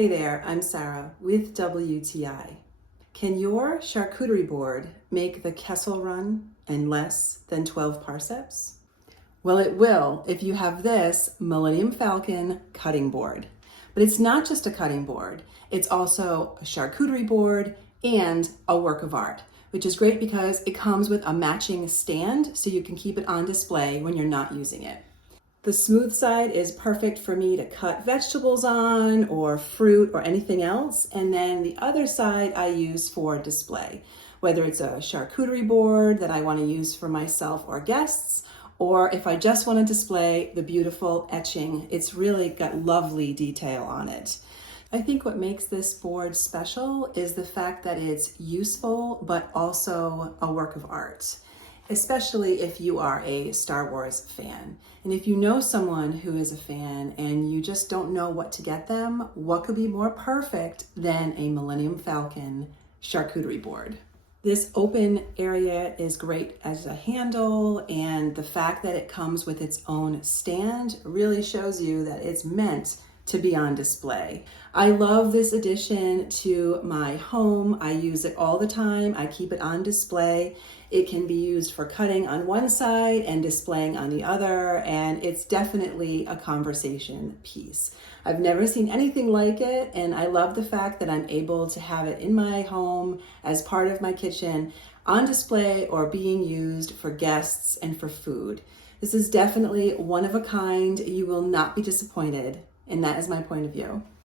Hey there, I'm Sarah with WTI. Can your charcuterie board make the Kessel Run in less than 12 parsecs? Well, it will if you have this Millennium Falcon cutting board. But it's not just a cutting board, it's also a charcuterie board and a work of art, which is great because it comes with a matching stand so you can keep it on display when you're not using it. The smooth side is perfect for me to cut vegetables on or fruit or anything else. And then the other side I use for display, whether it's a charcuterie board that I want to use for myself or guests, or if I just want to display the beautiful etching. It's really got lovely detail on it. I think what makes this board special is the fact that it's useful, but also a work of art, especially if you are a Star Wars fan. And if you know someone who is a fan and you just don't know what to get them, what could be more perfect than a Millennium Falcon charcuterie board? This open area is great as a handle, and the fact that it comes with its own stand really shows you that it's meant to be on display. I love this addition to my home. I use it all the time. I keep it on display. It can be used for cutting on one side and displaying on the other, and it's definitely a conversation piece. I've never seen anything like it, and I love the fact that I'm able to have it in my home as part of my kitchen, on display or being used for guests and for food. This is definitely one of a kind. You will not be disappointed. And that is my point of view.